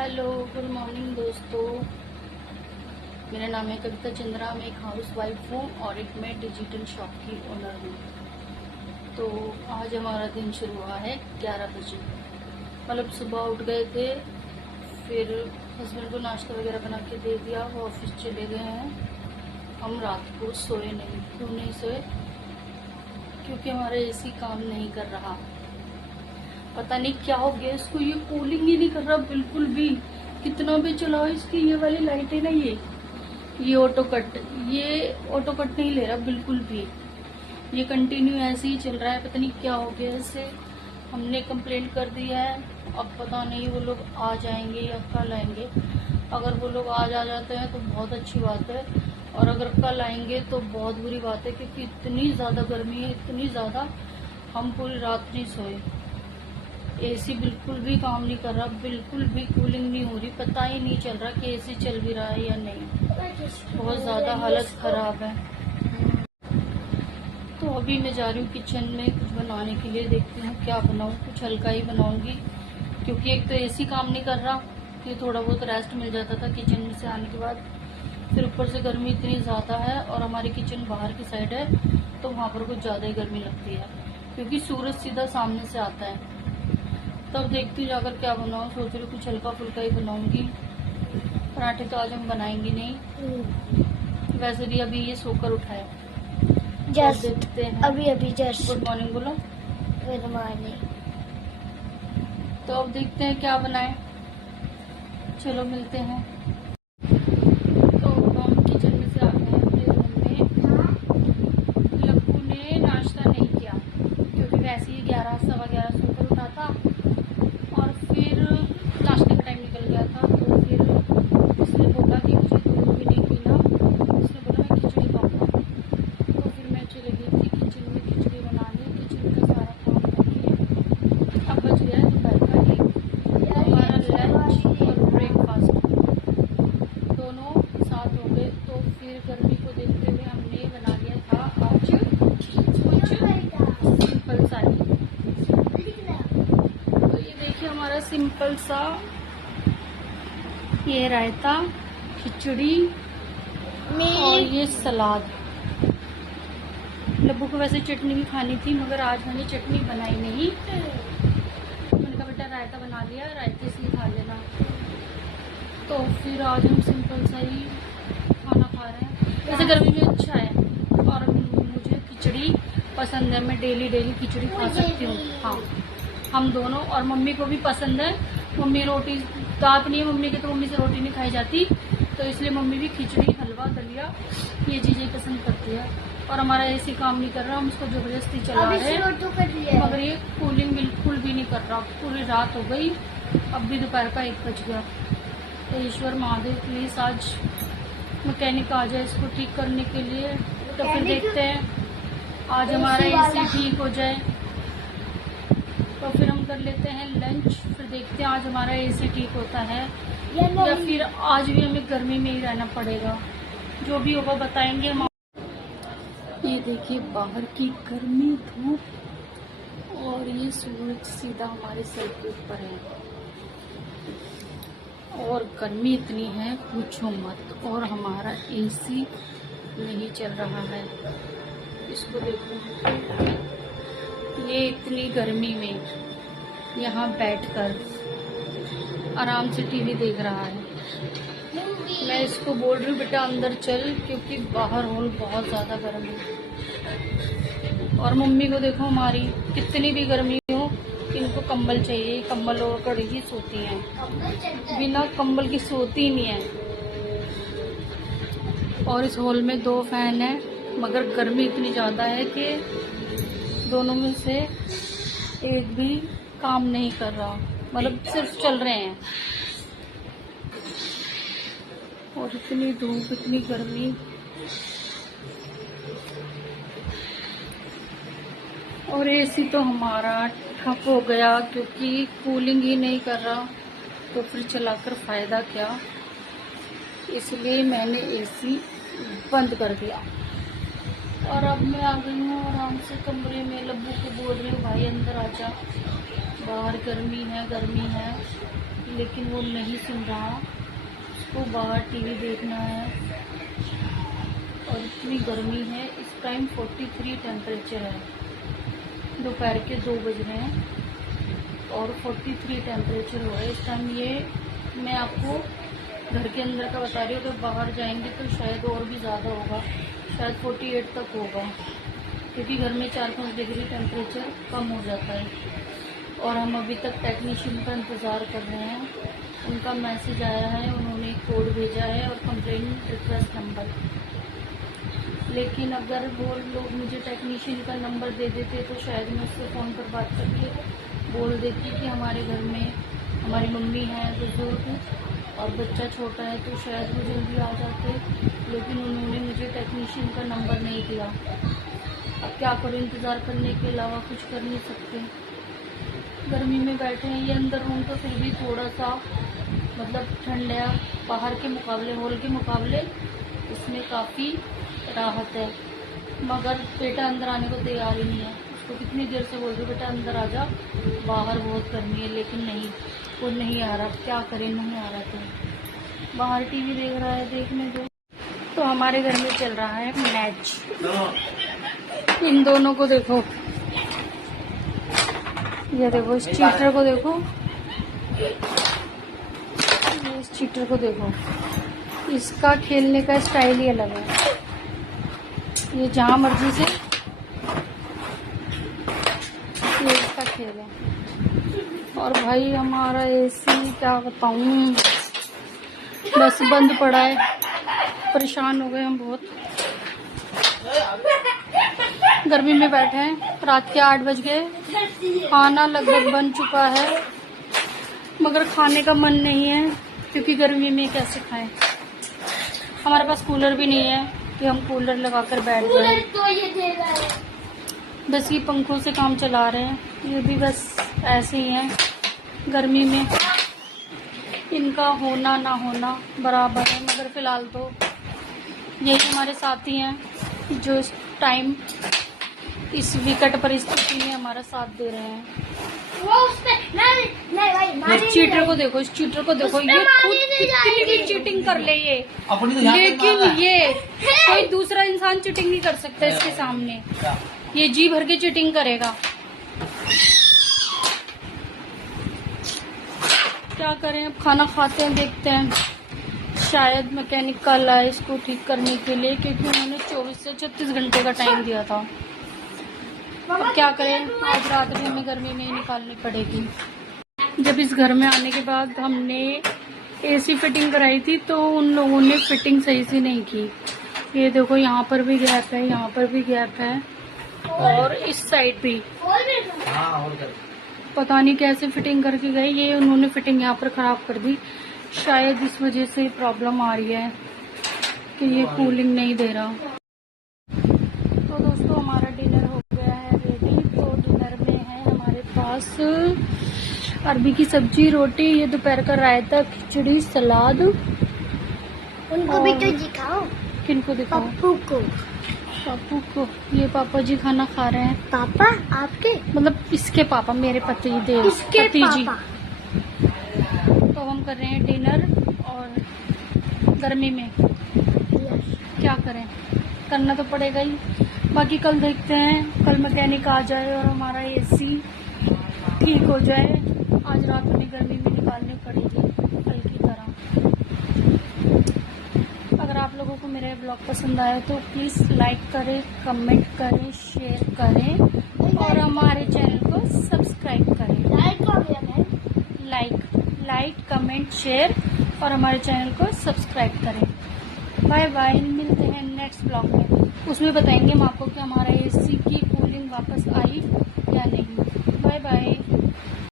Hello, good morning दोस्तों। मेरा नाम है कविता चंद्रा। मैं एक हाउस वाइफ हूँ और एक मैं डिजिटल शॉप की ओनर हूँ। तो आज हमारा दिन शुरू हुआ है 11 बजे। मतलब सुबह उठ गए थे, फिर हस्बैंड को नाश्ता वगैरह बना के दे दिया, वो ऑफिस चले गए हैं। हम रात को सोए नहीं। क्यों नहीं सोए? क्योंकि हमारा एसी काम नहीं कर रहा। पता नहीं क्या हो गया इसको, ये कूलिंग ही नहीं कर रहा बिल्कुल भी। कितना भी चलाओ इसकी ये वाली लाइट है ना, ये ऑटो कट नहीं ले रहा बिल्कुल भी। ये कंटिन्यू ऐसे ही चल रहा है। पता नहीं क्या हो गया इससे। हमने कंप्लेंट कर दिया है। अब पता नहीं वो लोग आ जाएंगे या कल आएंगे। अगर वो लोग आज आ जाते हैं तो बहुत अच्छी बात है, और अगर कल आएंगे तो बहुत बुरी बात है, क्योंकि इतनी ज़्यादा गर्मी है, इतनी ज़्यादा। हम पूरी रात नहीं सोए। एसी बिल्कुल भी काम नहीं कर रहा, बिल्कुल भी कूलिंग नहीं हो रही। पता ही नहीं चल रहा कि एसी चल भी रहा है या नहीं। बहुत ज़्यादा हालत ख़राब है। तो अभी मैं जा रही हूँ किचन में कुछ बनाने के लिए। देखती हूँ क्या बनाऊँ। कुछ हल्का ही बनाऊँगी, क्योंकि एक तो एसी काम नहीं कर रहा, ये थोड़ा बहुत रेस्ट मिल जाता था किचन में से आने के बाद। फिर ऊपर से गर्मी इतनी ज़्यादा है, और हमारी किचन बाहर की साइड है, तो वहाँ पर कुछ ज़्यादा ही गर्मी लगती है, क्योंकि सूरज सीधा सामने से आता है। तब देखती जाकर क्या बनाऊँ। सोच रही कुछ हल्का फुल्का ही बनाऊंगी। पराठे तो आज हम बनाएंगे नहीं। वैसे भी अभी ये सोकर उठा है। जस्ट देखते हैं। अभी जस्ट गुड मॉर्निंग बोलो। Good morning. तो अब देखते हैं क्या बनाए। चलो मिलते हैं। तो हम किचन में से आ गए हैं अपने रूम में। लक्कू ने नाश्ता नहीं किया, क्योंकि वैसे ही 11 सवा 11 सोकर उठा था, और फिर नाश्ते का टाइम निकल गया था। तो फिर उसने बोला कि मुझे दूध भी नहीं पीना। उसने बोला मैं खिचड़ी खाऊंगा। तो फिर मैं चली गई थी किचन में खिचड़ी बनाने। किचन का सारा काम करके अब बज गया है दोपहर का 1। हमारा लंच और ब्रेकफास्ट दोनों साथ हो गए। तो फिर गर्मी को देखते हुए हमने बना लिया था आज कुछ सिंपल सा ही। तो ये देखिए हमारा सिंपल सा ये रायता, खिचड़ी और ये सलाद। लब्बू को वैसे चटनी भी खानी थी, मगर आज मैंने चटनी बनाई नहीं। मैंने कहा बेटा रायता बना लिया, रायते से ही खा लेना। तो फिर आज हम सिंपल सा ही खाना खा रहे हैं। वैसे गर्मी में अच्छा है, और मुझे खिचड़ी पसंद है। मैं डेली खिचड़ी खा सकती हूँ। हाँ, हम दोनों, और मम्मी को भी पसंद है। मम्मी रोटी दात नहीं है मम्मी की, तो मम्मी से रोटी नहीं खाई जाती, तो इसलिए मम्मी भी खिचड़ी, हलवा, दलिया ये चीज़ें पसंद करती है। और हमारा एसी काम नहीं कर रहा, हम उसको जबरदस्ती चला रहे हैं, मगर ये कूलिंग बिल्कुल भी नहीं कर रहा। पूरी रात हो गई, अब भी दोपहर का 1 बज गया। तो ईश्वर महादेव प्लीज़ आज मैकेनिक आ जाए इसको ठीक करने के लिए। तो फिर देखते हैं आज हमारा एसी ठीक हो जाए, तो फिर हम कर लेते हैं लंच। फिर देखते हैं आज हमारा एसी ठीक होता है या फिर आज भी हमें गर्मी में ही रहना पड़ेगा। जो भी होगा बताएंगे हम। ये देखिए बाहर की गर्मी, धूप, और ये सूरज सीधा हमारे सर के ऊपर है, और गर्मी इतनी है पूछो मत। और हमारा एसी नहीं चल रहा है। इसको देखो, ये इतनी गर्मी में यहाँ बैठकर आराम से टीवी देख रहा है। मैं इसको बोल रही हूँ बेटा अंदर चल, क्योंकि बाहर हॉल बहुत ज़्यादा गर्म है। और मम्मी को देखो, हमारी कितनी भी गर्मी हो इनको कंबल चाहिए। कंबल और कड़ी ही सोती हैं, बिना कंबल की सोती नहीं है। और इस हॉल में 2 फैन है, मगर गर्मी इतनी ज़्यादा है कि दोनों में से एक भी काम नहीं कर रहा, मतलब सिर्फ चल रहे हैं। और इतनी धूप, इतनी गर्मी, और एसी तो हमारा ठप हो गया, क्योंकि कूलिंग ही नहीं कर रहा। तो फिर चलाकर फ़ायदा क्या, इसलिए मैंने एसी बंद कर दिया। और अब मैं आ गई हूँ आराम से कमरे में। लब्बू को बोल रही हूँ भाई अंदर आ जा, बाहर गर्मी है, लेकिन वो नहीं सुन रहा। उसको बाहर टीवी देखना है और इतनी गर्मी है। इस टाइम 43 टेम्परेचर है, दोपहर के 2 बज रहे हैं और 43 टेम्परेचर हो रहा है इस टाइम। ये मैं आपको घर के अंदर का बता रही हूँ, अगर बाहर जाएंगे तो शायद और भी ज़्यादा होगा, शायद 48 तक होगा, क्योंकि घर में 4-5 डिग्री टेम्परेचर कम हो जाता है। और हम अभी तक टेक्नीशियन का इंतज़ार कर रहे हैं। उनका मैसेज आया है, उन्होंने कोड भेजा है और कंप्लेन रिक्वेस्ट नंबर। लेकिन अगर वो लोग मुझे टेक्नीशियन का नंबर दे देते तो शायद मैं उससे फ़ोन पर बात करके बोल देती कि हमारे घर में हमारी मम्मी है बुजुर्ग और बच्चा छोटा है, तो शायद वो जल्दी आ जाते। लेकिन उन्होंने मुझे टेक्नीशियन का नंबर नहीं दिया। अब क्या करें, इंतज़ार करने के अलावा कुछ कर नहीं सकते। गर्मी में बैठे हैं। ये अंदर रूम तो फिर भी थोड़ा सा मतलब ठंड है, बाहर के मुकाबले, हॉल के मुकाबले इसमें काफ़ी राहत है। मगर बेटा अंदर आने को तैयार ही नहीं है। उसको कितनी देर से बोल रही बेटा अंदर आ जा, बाहर बहुत गर्मी है, लेकिन नहीं, वो नहीं आ रहा। क्या करें, नहीं आ रहा। तो बाहर टीवी देख रहा है, देखने दो। तो हमारे घर में चल रहा है मैच। इन दोनों को देखो, ये देखो, इस चीटर को देखो, इस चीटर को देखो। इसका खेलने का स्टाइल ही अलग है। ये जहाँ मर्जी से ये इसका खेल है। और भाई हमारा एसी क्या बताऊं, बस बंद पड़ा है। परेशान हो गए हम बहुत, गर्मी में बैठे हैं। रात के 8 बज गए, खाना लगभग बन चुका है, मगर खाने का मन नहीं है, क्योंकि गर्मी में कैसे खाएं। हमारे पास कूलर भी नहीं है कि हम कूलर लगाकर बैठ जाएं। तो ये दे रहा है। बस ये पंखों से काम चला रहे हैं, ये भी बस ऐसे ही हैं। गर्मी में इनका होना ना होना बराबर है, मगर फ़िलहाल तो यही हमारे साथी हैं जो इस टाइम इस विकट परिस्थिति में हमारा साथ दे रहे हैं। वो उसपे नहीं भाई मारी इस चीटर को देखो, इस चीटर को देखो, ये खुद कितनी भी चीटिंग कर ले ये, लेकिन ये कोई दूसरा इंसान चीटिंग नहीं कर सकता इसके सामने। ये जी भर के चीटिंग करेगा। क्या करें, अब खाना खाते हैं, देखते हैं। शायद मैकेनिक कल आए इसको ठीक करने के लिए, क्योंकि उन्होंने 24 से 36 घंटे का टाइम दिया था। अब क्या करें, आज रात भी हमें गर्मी में ही निकालनी पड़ेगी। जब इस घर में आने के बाद हमने एसी फिटिंग कराई थी, तो उन लोगों ने फिटिंग सही से नहीं की। ये देखो, यहाँ पर भी गैप है, यहाँ पर भी गैप है, और इस साइड भी। पता नहीं कैसे फिटिंग करके गई, ये उन्होंने फिटिंग यहाँ पर खराब कर दी। शायद इस वजह से प्रॉब्लम आ रही है कि ये कूलिंग नहीं दे रहा। तो दोस्तों, हमारा डिनर हो गया है रेडी। तो डिनर में है हमारे पास अरबी की सब्जी, रोटी, ये दोपहर का रायता, खिचड़ी, सलाद। उनको भी तो दिखाओ। किनको दिखाओ? पप्पू को। पापू को। ये पापा जी खाना खा रहे हैं। पापा आपके? मतलब इसके पापा, मेरे पति देव, इसके पति जी। पापा। तो हम कर रहे हैं डिनर, और गर्मी में क्या करें, करना तो पड़ेगा ही। बाकी कल देखते हैं, कल मैकेनिक आ जाए और हमारा एसी ठीक हो जाए। आज रात हमें गर्मी में निकालनी पड़ेगी कल की तरह। अगर आप लोगों को मेरा ब्लॉग पसंद आया तो प्लीज़ लाइक करें, कमेंट करें, शेयर करें और हमारे चैनल को सब्सक्राइब करें। लाइक कमेंट शेयर और हमारे चैनल को सब्सक्राइब करें। बाय बाय, मिलते हैं नेक्स्ट ब्लॉग में। उसमें बताएंगे हम आपको कि हमारा एसी की